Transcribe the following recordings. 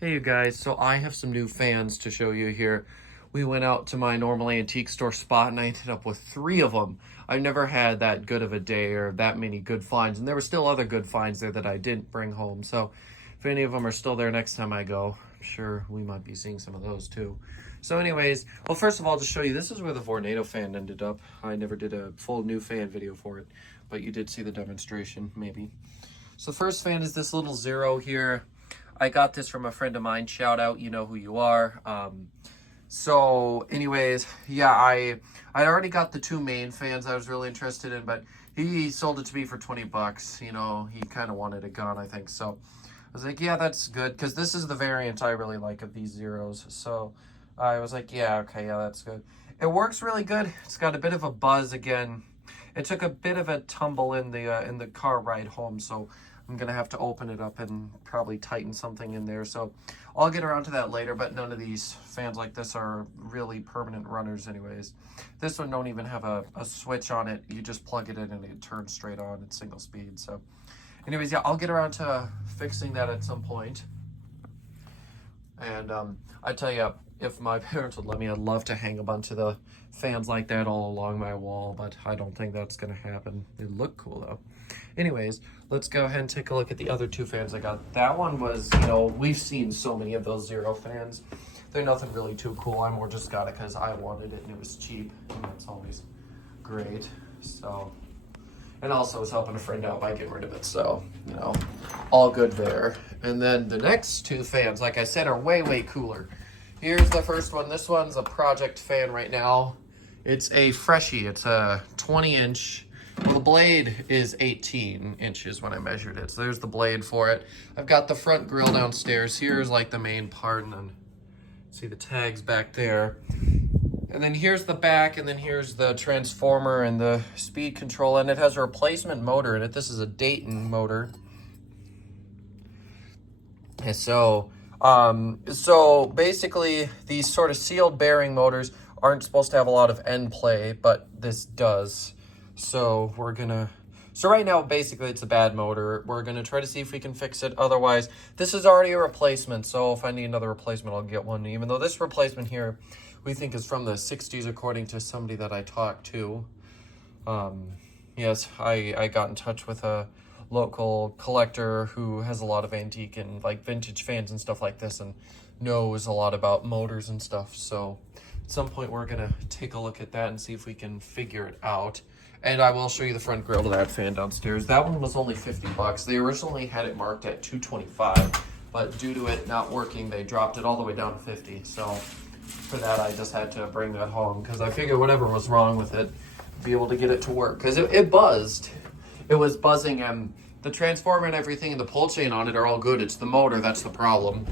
Hey you guys, so I have some new fans to show you here. We went out to my normal antique store spot and I ended up with 3 of them. I've never had that good of a day or that many good finds, and there were still other good finds there that I didn't bring home. So if any of them are still there next time I go, I'm sure we might be seeing some of those too. So anyways, well, first of all, to show you, this is where the Vornado fan ended up. I never did a full new fan video for it, but you did see the demonstration, maybe. So the first fan is this little Zero here. I got this from a friend of mine. Shout out, you know who you are. So anyways, yeah, I already got the 2 main fans I was really interested in, but he sold it to me for 20 bucks. You know, he kind of wanted it gone, I think. So I was like, yeah, that's good, because this is the variant I really like of these Zeros. So I was like, yeah, okay, yeah, that's good. It works really good. It's got a bit of a buzz again. It took a bit of a tumble in the car ride home, so I'm gonna have to open it up and probably tighten something in there. So I'll get around to that later, but none of these fans like this are really permanent runners anyways. This one don't even have a switch on it. You just plug it in and it turns straight on. It's single speed. So anyways, yeah, I'll get around to fixing that at some point. And I tell you, if my parents would let me, I'd love to hang a bunch of the fans like that all along my wall, but I don't think that's gonna happen. They look cool though. Anyways, let's go ahead and take a look at the other 2 fans I got. That one was, you know, we've seen so many of those Zero fans. They're nothing really too cool. I more just got it because I wanted it and it was cheap, and that's always great. So, and also was helping a friend out by getting rid of it, so, you know, all good there. And then the next 2 fans, like I said, are way cooler. Here's the first one. This one's a project fan right now. It's a Freshie. It's a 20-inch. Well, the blade is 18 inches when I measured it. So there's the blade for it. I've got the front grill downstairs. Here's like the main part, and then see the tags back there. And then here's the back, and then here's the transformer and the speed control, and it has a replacement motor in it. This is a Dayton motor. And so basically these sort of sealed bearing motors aren't supposed to have a lot of end play, but this does. So right now, basically it's a bad motor. We're gonna try to see if we can fix it. Otherwise, this is already a replacement. So if I need another replacement, I'll get one. Even though this replacement here, we think is from the 60s, according to somebody that I talked to. Yes, I got in touch with a local collector who has a lot of antique and like vintage fans and stuff like this, and knows a lot about motors and stuff. So at some point we're gonna take a look at that and see if we can figure it out. And I will show you the front grille to that fan downstairs. That one was only 50 bucks. They originally had it marked at 225, but due to it not working, they dropped it all the way down to 50. So for that, I just had to bring that home because I figured whatever was wrong with it, be able to get it to work, because it buzzed. It was buzzing, and the transformer and everything and the pull chain on it are all good. It's the motor that's the problem.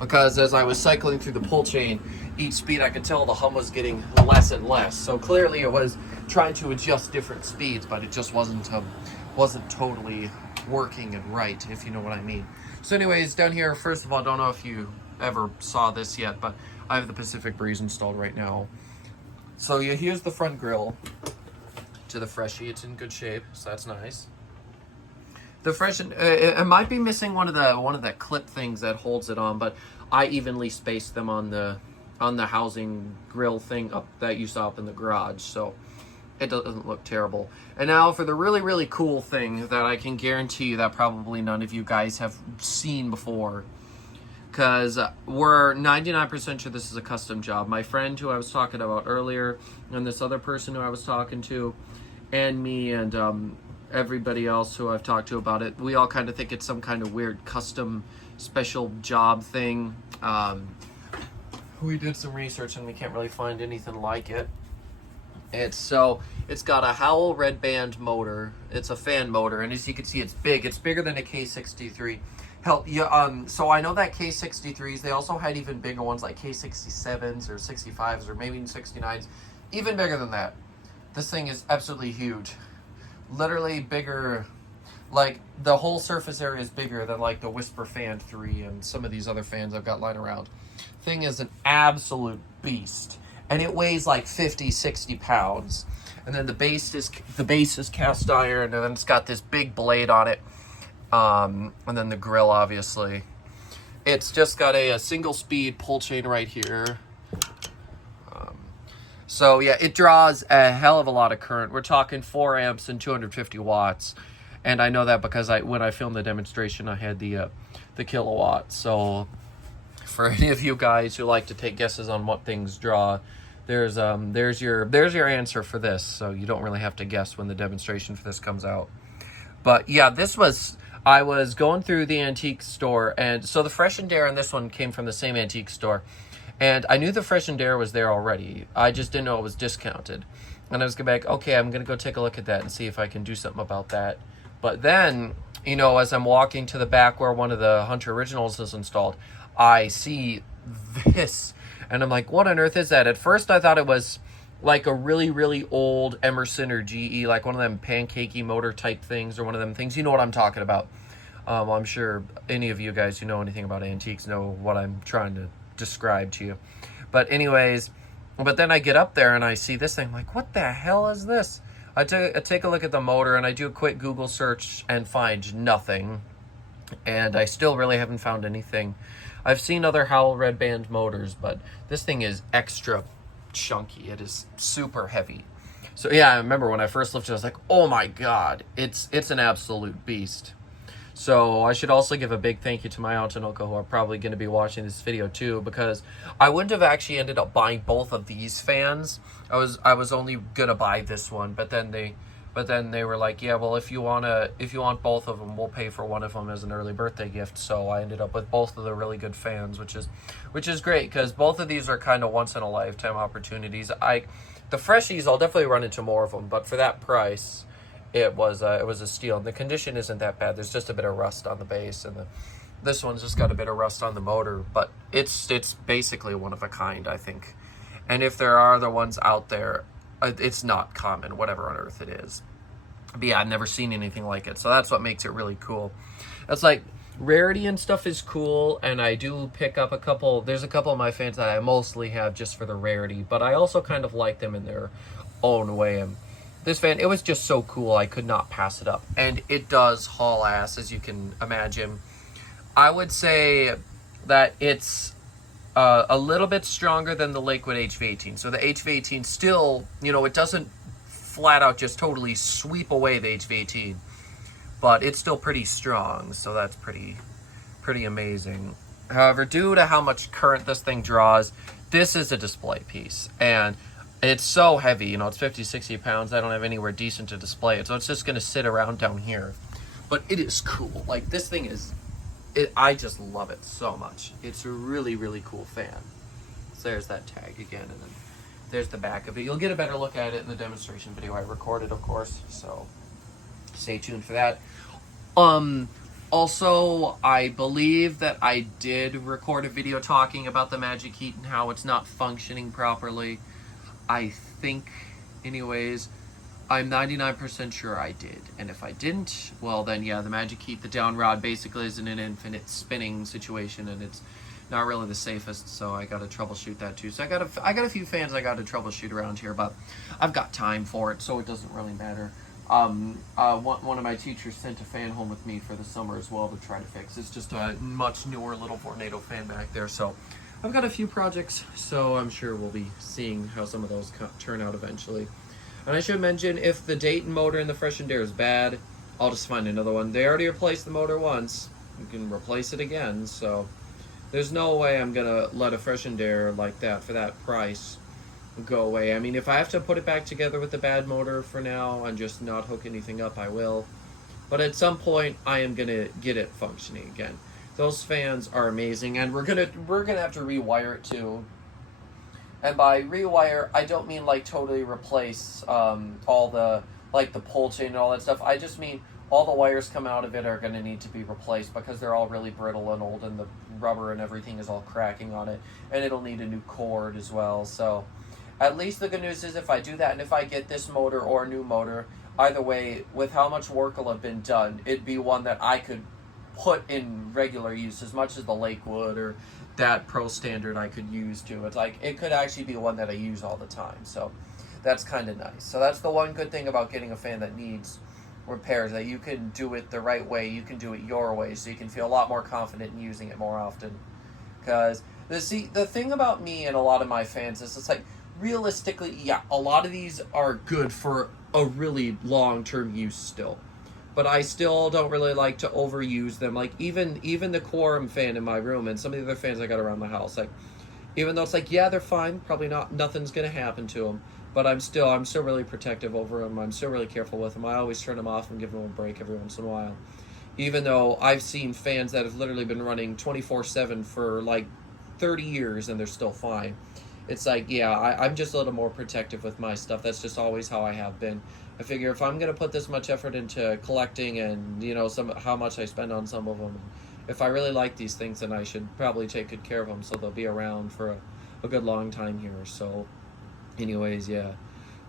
Because as I was cycling through the pull chain, each speed I could tell the hum was getting less and less. So clearly it was trying to adjust different speeds, but it just wasn't totally working and right, if you know what I mean. So anyways, down here, first of all, I don't know if you ever saw this yet, but I have the Pacific Breeze installed right now. So yeah, here's the front grille to the Freshie. It's in good shape, so that's nice. The Fresh, it might be missing one of the clip things that holds it on, but I evenly spaced them on the housing grill thing up that you saw up in the garage, so it doesn't look terrible. And now for the really cool thing that I can guarantee you that probably none of you guys have seen before, because we're 99% sure this is a custom job. My friend who I was talking about earlier, and this other person who I was talking to, and me, and everybody else who I've talked to about it, we all kind of think it's some kind of weird custom special job thing. We did some research and we can't really find anything like it. It's got a Howell Red Band motor. It's a fan motor, and as you can see, it's big. It's bigger than a K63. Hell, yeah. So I know that K63s, they also had even bigger ones like K67s or 65s or maybe even 69s, even bigger than that. This thing is absolutely huge. Literally bigger, like the whole surface area is bigger than like the Whisper Fan 3 and some of these other fans I've got lying around. Thing is an absolute beast, and it weighs like 50-60 pounds. And then the base is cast iron, and then it's got this big blade on it, and then the grill, obviously. It's just got a single speed pull chain right here. So yeah, it draws a hell of a lot of current. We're talking 4 amps and 250 watts. And I know that because when I filmed the demonstration, I had the kilowatt. So for any of you guys who like to take guesses on what things draw, there's your answer for this. So you don't really have to guess when the demonstration for this comes out. But yeah, I was going through the antique store, and so the Fresh and Dare and this one came from the same antique store. And I knew the Fresh and Dare was there already. I just didn't know it was discounted. And I was going to be like, okay, I'm going to go take a look at that and see if I can do something about that. But then, as I'm walking to the back where one of the Hunter Originals is installed, I see this. And I'm like, what on earth is that? At first, I thought it was like a really, really old Emerson or GE, like one of them pancakey motor type things or one of them things. You know what I'm talking about. I'm sure any of you guys who know anything about antiques know what I'm trying to describe to you. But anyways, then I get up there and I see this thing. I'm like, what the hell is this? I take a look at the motor and I do a quick Google search and find nothing. And I still really haven't found anything. I've seen other Howell Red Band motors, but this thing is extra chunky. It is super heavy. So yeah, I remember when I first lifted it, I was like, oh my God, it's an absolute beast. So I should also give a big thank you to my aunt and uncle who are probably going to be watching this video too, because I wouldn't have actually ended up buying both of these fans. I was only going to buy this one, but then they were like, yeah, well, if you want both of them, we'll pay for one of them as an early birthday gift. So I ended up with both of the really good fans, which is great because both of these are kind of once in a lifetime opportunities. The Freshies, I'll definitely run into more of them, but for that price, it was a steal. And the condition isn't that bad. There's just a bit of rust on the base, and this one's just got a bit of rust on the motor, but it's basically one of a kind, I think. And if there are other ones out there, it's not common, whatever on earth it is. But yeah, I've never seen anything like it, so that's what makes it really cool. It's like rarity and stuff is cool, and I do pick up there's a couple of my fans that I mostly have just for the rarity, but I also kind of like them in their own way. And this fan, it was just so cool, I could not pass it up. And it does haul ass, as you can imagine. I would say that it's a little bit stronger than the Lakewood HV18. So the HV18 still, it doesn't flat out just totally sweep away the HV18, but it's still pretty strong, so that's pretty amazing. However, due to how much current this thing draws, this is a display piece, and it's so heavy, it's 50, 60 pounds. I don't have anywhere decent to display it, so it's just going to sit around down here. But it is cool. Like, this thing is, I just love it so much. It's a really, really cool fan. So there's that tag again, and then there's the back of it. You'll get a better look at it in the demonstration video I recorded, of course, so stay tuned for that. Also, I believe that I did record a video talking about the Magic Heat and how it's not functioning properly. I think, anyways, I'm 99% sure I did. And if I didn't, well then yeah, the Magic Heat, the down rod basically is in an infinite spinning situation, and it's not really the safest, so I gotta troubleshoot that too. So I got a few fans I gotta troubleshoot around here, but I've got time for it, so it doesn't really matter. One of my teachers sent a fan home with me for the summer as well to try to fix. It's just a much newer little Vornado fan back there, so I've got a few projects, so I'm sure we'll be seeing how some of those turn out eventually. And I should mention, if the Dayton motor in the Fresh and Dare is bad, I'll just find another one. They already replaced the motor once. You can replace it again, so there's no way I'm going to let a Fresh and Dare like that for that price go away. I mean, if I have to put it back together with the bad motor for now and just not hook anything up, I will. But at some point, I am going to get it functioning again. Those fans are amazing, and we're gonna have to rewire it too. And by rewire, I don't mean like totally replace all the the pull chain and all that stuff. I just mean all the wires come out of it are gonna need to be replaced because they're all really brittle and old, and the rubber and everything is all cracking on it, and it'll need a new cord as well. So at least the good news is if I do that, and if I get this motor or a new motor, either way, with how much work will have been done, it'd be one that I could put in regular use as much as the Lakewood or that Pro Standard I could use too. It's like, it could actually be one that I use all the time. So that's kind of nice. So that's the one good thing about getting a fan that needs repairs, that you can do it the right way, you can do it your way, so you can feel a lot more confident in using it more often. Because the thing about me and a lot of my fans is it's like, realistically, yeah, a lot of these are good for a really long-term use still. But I still don't really like to overuse them. Like, even the Quorum fan in my room and some of the other fans I got around the house, like, even though it's like, yeah, they're fine, probably nothing's going to happen to them, but I'm still really protective over them. I'm still really careful with them. I always turn them off and give them a break every once in a while. Even though I've seen fans that have literally been running 24/7 for like 30 years and they're still fine. It's like, yeah, I'm just a little more protective with my stuff. That's just always how I have been. I figure if I'm going to put this much effort into collecting and, you know, how much I spend on some of them, if I really like these things, then I should probably take good care of them so they'll be around for a good long time here. So anyways, yeah,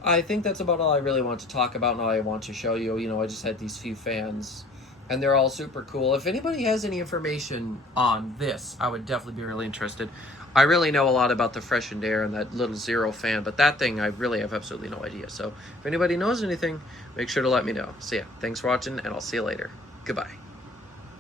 I think that's about all I really want to talk about and all I want to show you. You know, I just had these few fans and they're all super cool. If anybody has any information on this, I would definitely be really interested. I really know a lot about the Freshened Air and that little Zero fan, but that thing I really have absolutely no idea. So if anybody knows anything, make sure to let me know. So yeah, thanks for watching, and I'll see you later. Goodbye.